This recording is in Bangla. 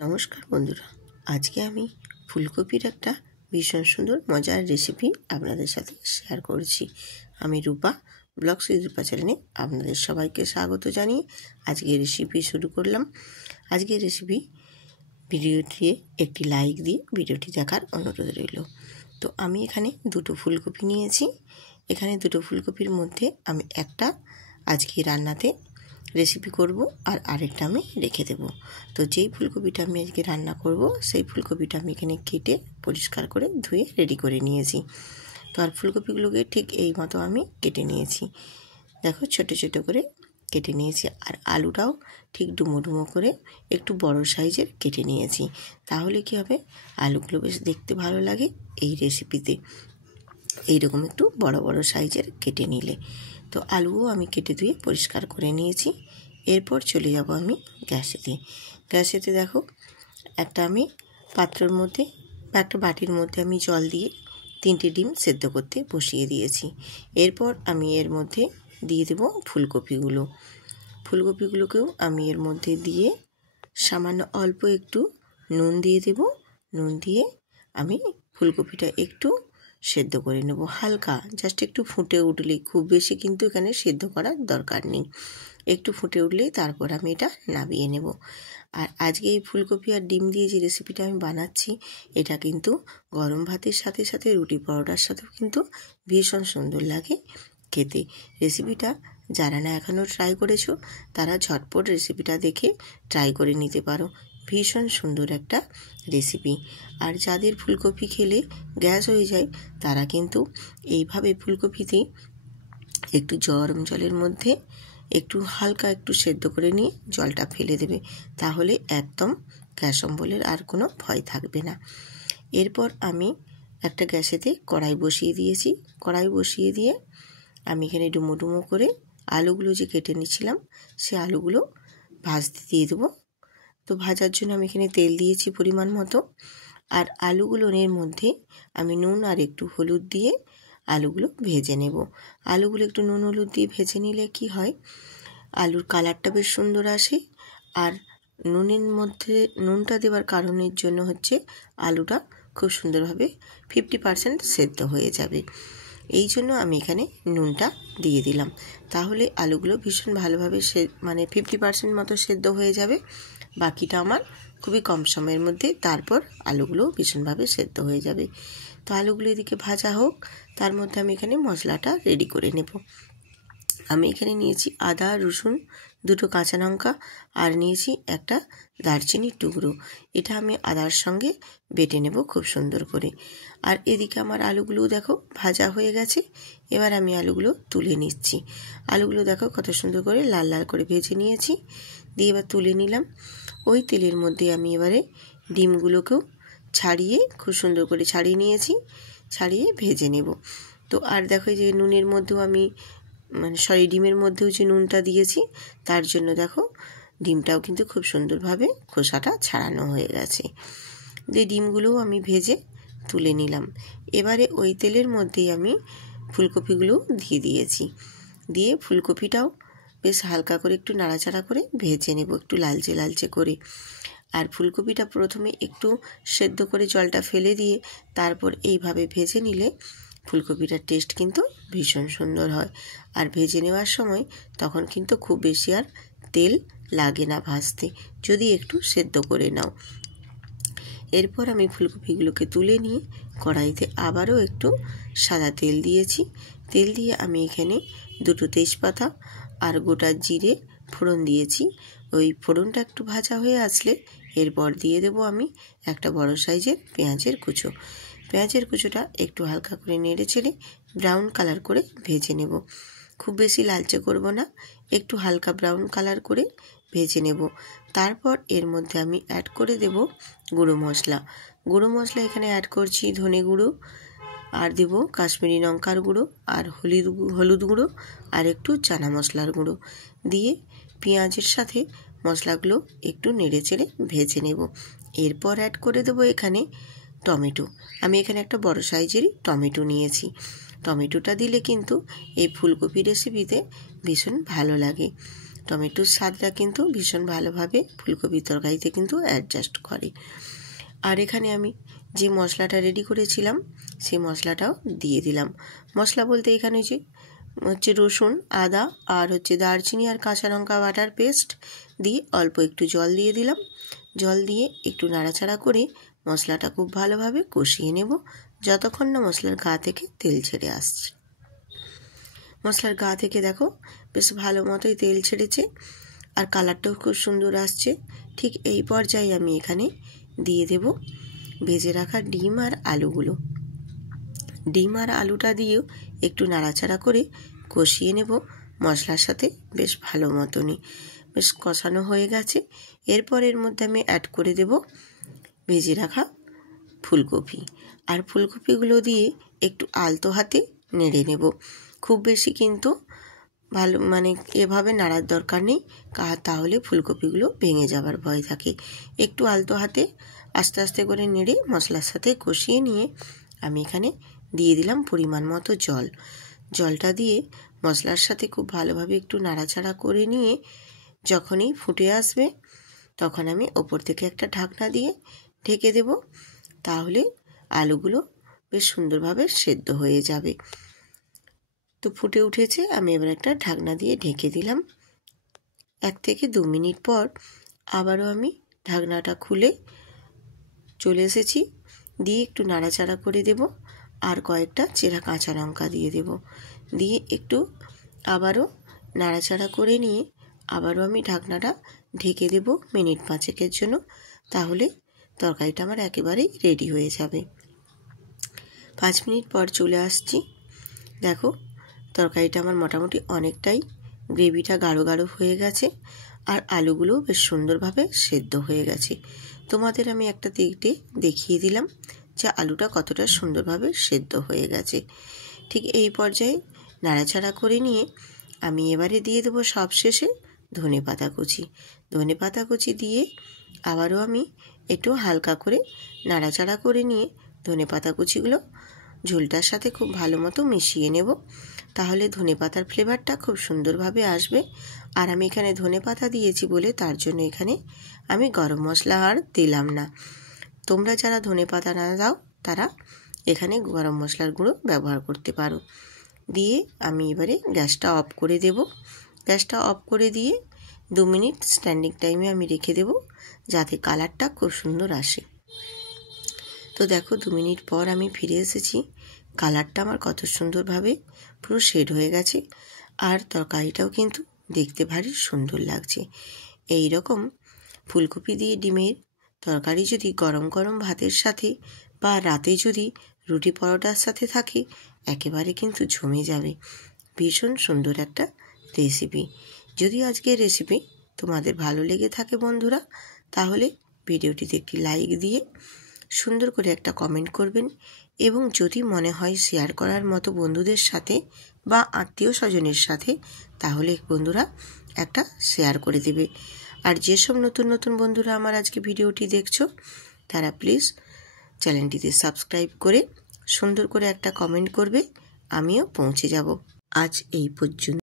নমস্কার বন্ধুরা, আজকে আমি ফুলকপির একটা ভীষণ সুন্দর মজার রেসিপি আপনাদের সাথে শেয়ার করছি। আমি রূপা, ব্লগস উইথ রূপা চ্যানেলে আপনাদের সবাইকে স্বাগত জানিয়ে আজকে রেসিপি শুরু করলাম। আজকের রেসিপি ভিডিওটি একটি লাইক দিয়ে ভিডিওটি দেখার অনুরোধ রইল। তো আমি এখানে দুটো ফুলকপি নিয়েছি। এখানে দুটো ফুলকপির মধ্যে আমি একটা আজকে রান্নাতে রেসিপি করব আর আরেকটা আমি রেখে দেব। তো যেই ফুলকপিটা আমি আজকে রান্না করব সেই ফুলকপিটা আমি এখানে কেটে পরিষ্কার করে ধুয়ে রেডি করে নিয়েছি। তো আর ফুলকপিগুলোকে ঠিক এই মতো আমি কেটে নিয়েছি, দেখো ছোট ছোট করে কেটে নিয়েছি। আর আলুটাও ঠিক ডুমো ডুমো করে একটু বড় সাইজের কেটে নিয়েছি। তাহলে কি হবে, আলুগুলো বেশ দেখতে ভালো লাগে এই রেসিপিতে, এইরকম একটু বড় বড় সাইজের কেটে নিলে। তো আলুও আমি কেটে ধুয়ে পরিষ্কার করে নিয়েছি। এরপর চলে যাব আমি গ্যাসেতে দেখো একটা আমি পাত্রের মধ্যে বা একটা বাটির মধ্যে আমি জল দিয়ে 3টে ডিম সেদ্ধ করতে বসিয়ে দিয়েছি। এরপর আমি এর মধ্যে দিয়ে দেব ফুলকপিগুলোকেও আমি এর মধ্যে দিয়ে সামান্য অল্প একটু নুন দিয়ে দেব। নুন দিয়ে আমি ফুলকপিটা একটু সেদ্ধ করে নেব, হালকা জাস্ট একটু ফুটে উঠলেই, খুব বেশি কিন্তু এখানে সেদ্ধ করার দরকার নেই। একটু ফুটে উঠলেই তারপর আমি এটা নামিয়ে নেব। আর আজকে এই ফুলকপি আর ডিম দিয়ে যে রেসিপিটা আমি বানাচ্ছি, এটা কিন্তু গরম ভাতের সাথে সাথে রুটি পরোটার সাথেও কিন্তু ভীষণ সুন্দর লাগে খেতে। রেসিপিটা যারা না এখনও ট্রাই করেছো তারা ঝটপট রেসিপিটা দেখে ট্রাই করে নিতে পারো। ভীষণ সুন্দর একটা রেসিপি। আর যাদের ফুলকপি খেলে গ্যাস হয়ে যায় তারা কিন্তু এইভাবে ফুলকপিতে একটু গরম জলের মধ্যে একটু হালকা একটু সেদ্ধ করে নিয়ে জলটা ফেলে দেবে, তাহলে একদম গ্যাস অম্বলের আর কোনো ভয় থাকবে না। এরপর আমি একটা গ্যাসেতে কড়াই বসিয়ে দিয়েছি। কড়াই বসিয়ে দিয়ে আমি এখানে ডুমো ডুমো করে আলুগুলো যে কেটে নিয়েছিলাম সে আলুগুলো ভাজতে দিয়ে দেবো। তো ভাজার জন্য আমি এখানে তেল দিয়েছি পরিমাণ মতো। আর আলুগুলোর মধ্যে আমি নুন আর একটু হলুদ দিয়ে আলুগুলো ভেজে নেব। আলুগুলো একটু নুন হলুদ দিয়ে ভেজে নিলে কি হয়, আলুর কালারটা বেশ সুন্দর আসে। আর নুনের মধ্যে নুনটা দেওয়ার কারণের জন্য হচ্ছে আলুটা খুব সুন্দরভাবে 50% সেদ্ধ হয়ে যাবে। এই জন্য আমি এখানে নুনটা দিয়ে দিলাম, তাহলে আলুগুলো ভীষণ ভালোভাবে 50% মতো সেদ্ধ হয়ে যাবে। বাকিটা আমার খুবই কম সময়ের মধ্যে তারপর আলুগুলো ভীষণভাবে সেদ্ধ হয়ে যাবে। তো আলুগুলো এদিকে ভাজা হোক, তার মধ্যে আমি এখানে মশলাটা রেডি করে নেব। আমি এখানে নিয়েছি আদা রসুন, 2টো কাঁচা লঙ্কা, আর নিয়েছি একটা দারচিনির টুকরো। এটা আমি আদার সঙ্গে বেটে নেব খুব সুন্দর করে। আর এদিকে আমার আলুগুলো দেখো ভাজা হয়ে গেছে। এবার আমি আলুগুলো তুলে নিচ্ছি। আলুগুলো দেখো কত সুন্দর করে লাল লাল করে ভেজে নিয়েছি। দিয়ে এবার তুলে নিলাম। ওই তেলের মধ্যে আমি এবারে ডিমগুলোকেও ছাড়িয়ে খুব সুন্দর করে ছাড়িয়ে নিয়েছি, ছাড়িয়ে ভেজে নেব। তো আর দেখো যে নুনের মধ্যেও আমি ডিমের মধ্যেও যে নুনটা দিয়েছি, তার জন্য দেখো ডিমটাও কিন্তু খুব সুন্দরভাবে খোসাটা ছাড়ানো হয়ে গেছে। যে ডিমগুলোও আমি ভেজে তুলে নিলাম। এবারে ওই তেলের মধ্যেই আমি ফুলকপিগুলো দিয়ে দিয়েছি। দিয়ে ফুলকপিটাও বেশ হালকা করে একটু নাড়াচাড়া করে ভেজে নেব, একটু লালচে লালচে করে। আর ফুলকপিটা প্রথমে একটু সেদ্ধ করে জলটা ফেলে দিয়ে তারপর এইভাবে ভেজে নিলে ফুলকপিটার টেস্ট কিন্তু ভীষণ সুন্দর হয়। আর ভেজে নেওয়ার সময় তখন কিন্তু খুব বেশি আর তেল লাগে না ভাজতে, যদি একটু সেদ্ধ করে নাও। এরপর আমি ফুলকপিগুলোকে তুলে নিয়ে কড়াইতে আবারও একটু সাদা তেল দিয়েছি। তেল দিয়ে আমি এখানে 2টো তেজপাতা আর গোটা জিরে ফোড়ন দিয়েছি। ওই ফোড়নটা একটু ভাজা হয়ে আসলে এরপর দিয়ে দেব আমি একটা বড় সাইজের পেঁয়াজের কুচো। পেঁয়াজের কুচোটা একটু হালকা করে নেড়ে চেড়ে ব্রাউন কালার করে ভেজে নেব। খুব বেশি লালচে করব না, একটু হালকা ব্রাউন কালার করে ভেজে নেব। তারপর এর মধ্যে আমি অ্যাড করে দেব গুঁড়ো মশলা। এখানে অ্যাড করছি ধনে গুঁড়ো, আর দেব কাশ্মীরি লঙ্কার গুঁড়ো, আর হলুদ গুঁড়ো, আর একটু চানা মশলার গুঁড়ো দিয়ে পেঁয়াজের সাথে মশলাগুলো একটু নেড়ে চেড়ে ভেজে নেব। এরপর অ্যাড করে দেব এখানে টমেটো। আমি এখানে একটা বড় সাইজেরই টমেটো নিয়েছি। টমেটোটা দিলে কিন্তু এই ফুলকপি রেসিপিতে ভীষণ ভালো লাগে। টমেটোর স্বাদটা কিন্তু ভীষণ ভালোভাবে ফুলকপির তরকারিতে কিন্তু অ্যাডজাস্ট করে। আর এখানে আমি যে মশলাটা রেডি করেছিলাম সেই মশলাটাও দিয়ে দিলাম। মশলা বলতে এখানে যে হচ্ছে রসুন, আদা আর হচ্ছে দারচিনি আর কাঁচা লঙ্কা বাটার পেস্ট দিয়ে অল্প একটু জল দিয়ে দিলাম। জল দিয়ে একটু নাড়াচাড়া করে মশলাটা খুব ভালোভাবে কষিয়ে নেব যতক্ষণ না মশলার গা থেকে তেল ছেড়ে আসছে। মশলার গা থেকে দেখো বেশ ভালো মতোই তেল ছেড়েছে আর কালারটাও খুব সুন্দর আসছে। ঠিক এই পর্যায়ে আমি এখানে দিয়ে দেব ভেজে রাখা ডিম আর আলুগুলো। ডিম আর আলুটা দিয়েও একটু নাড়াচাড়া করে কষিয়ে নেব মশলার সাথে বেশ ভালো মতনই। বেশ কষানো হয়ে গেছে। এরপর এর মধ্যে আমি অ্যাড করে দেব ভেজে রাখা ফুলকপি। আর ফুলকপিগুলো দিয়ে একটু আলতো হাতে নেড়ে নেব। খুব বেশি কিন্তু ভালো এভাবে নাড়ার দরকার নেই, তাহলে ফুলকপিগুলো ভেঙে যাবার ভয় থাকে। একটু আলতো হাতে আস্তে আস্তে করে নেড়ে মশলার সাথে কষিয়ে নিয়ে আমি এখানে দিয়ে দিলাম পরিমাণ মতো জল। জলটা দিয়ে মশলার সাথে খুব ভালোভাবে একটু নাড়াচাড়া করে নিয়ে যখনই ফুটে আসবে তখন আমি ওপর থেকে একটা ঢাকনা দিয়ে ঢেকে দেব। তাহলে আলুগুলো বেশ সুন্দরভাবে সেদ্ধ হয়ে যাবে। তো ফুটে উঠেছে, আমি এবার একটা ঢাকনা দিয়ে ঢেকে দিলাম। 1 থেকে 2 মিনিট পর আবারও আমি ঢাকনাটা খুলে চলে এসেছি। দিয়ে একটু নাড়াচাড়া করে দেব আর কয়েকটা চেরা কাঁচা লঙ্কা দিয়ে দেব। দিয়ে একটু আবারও নাড়াচাড়া করে নিয়ে আবারও আমি ঢাকনাটা ঢেকে দেব মিনিট 5 জন্য। তাহলে তরকারিটা আমার একেবারেই রেডি হয়ে যাবে। 5 মিনিট পর চলে আসছি। দেখো তরকারিটা আমার মোটামুটি অনেকটাই গ্রেভিটা গাঢ় গাঢ় হয়ে গেছে আর আলুগুলোও বেশ সুন্দরভাবে সেদ্ধ হয়ে গেছে। তোমাদের আমি একটা দিকটে দেখিয়ে দিলাম যে আলুটা কতটা সুন্দরভাবে সেদ্ধ হয়ে গেছে। ঠিক এই পর্যায়ে নাড়াচাড়া করে নিয়ে আমি এবারে দিয়ে দেবো সবশেষে ধনেপাতা কুচি। ধনেপাতা কুচি দিয়ে আবারও আমি একটু হালকা করে নাড়াচাড়া করে নিয়ে ধনেপাতা কুচিগুলো ঝোলটার সাথে খুব ভালো মতো মিশিয়ে নেব। তাহলে ধনেপাতার ফ্লেভারটা খুব সুন্দরভাবে আসবে। আর আমি এখানে ধনেপাতা দিয়েছি বলে তার জন্য এখানে আমি গরম মশলা আর দিলাম না। তোমরা যারা ধনেপাতা না দাও তারা এখানে গরম মশলার গুঁড়ো ব্যবহার করতে পারো। দিয়ে আমি এবারে গ্যাসটা অফ করে দেব। গ্যাসটা অফ করে দিয়ে 2 মিনিট স্ট্যান্ডিং টাইমে আমি রেখে দেব যাতে কালারটা খুব সুন্দর আসে। তো দেখো 2 মিনিট পর আমি ফিরে এসেছি। কালারটা আমার কত সুন্দরভাবে পুরো শেড হয়ে গেছে আর তরকারিটাও কিন্তু দেখতে ভারী সুন্দর লাগছে। এই রকম ফুলকপি দিয়ে ডিমের তরকারি যদি গরম গরম ভাতের সাথে বা রাতে যদি রুটি পরোটার সাথে থাকে একেবারে কিন্তু জমে যাবে। ভীষণ সুন্দর একটা রেসিপি। যদি আজকের রেসিপি তোমাদের ভালো লেগে থাকে বন্ধুরা, তাহলে ভিডিওটিতে একটি লাইক দিয়ে সুন্দর করে একটা কমেন্ট করবেন এবং যদি মনে হয় শেয়ার করার মতো বন্ধুদের সাথে বা আত্মীয় স্বজনের সাথে তাহলে বন্ধুরা একটা শেয়ার করে দেবে। আর যেসব নতুন নতুন বন্ধুরা আমার আজকে ভিডিওটি দেখছো তারা প্লিজ চ্যানেলটিতে সাবস্ক্রাইব করে সুন্দর করে একটা কমেন্ট করবে, আমিও পৌঁছে যাব। আজ এই পর্যন্ত।